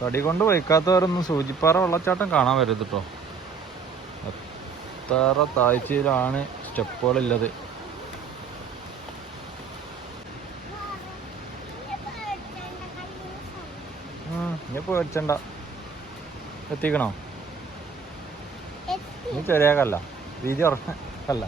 തടി കൊണ്ട് വയ്ക്കാത്തവരൊന്നും സൂചിപ്പാറ വെള്ളച്ചാട്ടം കാണാൻ വരരുത് കേട്ടോ. എത്ര താഴ്ചയിലാണ് സ്റ്റെപ്പുകളുള്ളത്. ഇനി പേടിച്ചണ്ട. എത്തിക്കണോ? നീ ചെറിയ കല്ല, വീതി ഉറക്കല്ല.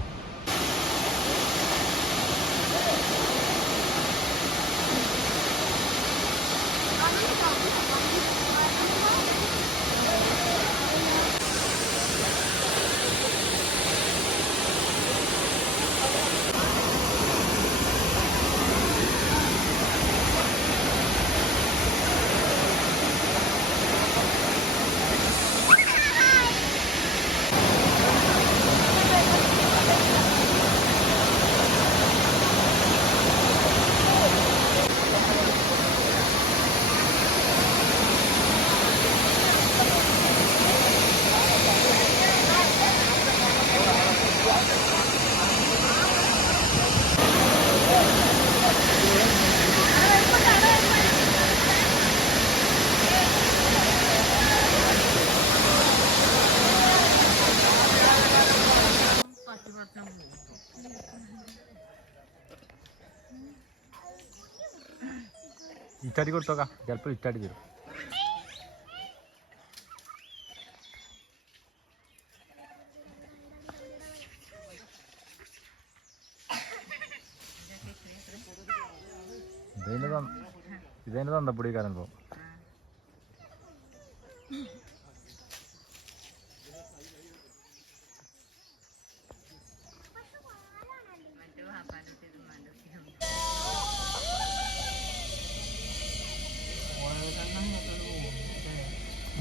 ഇറ്റാടി കൊടുത്തോക്കാം, ചിലപ്പോൾ ഇറ്റാടി തരും. ഇതേൻ്റെ തന്നപ്പൊടി കാരണം ഇപ്പോൾ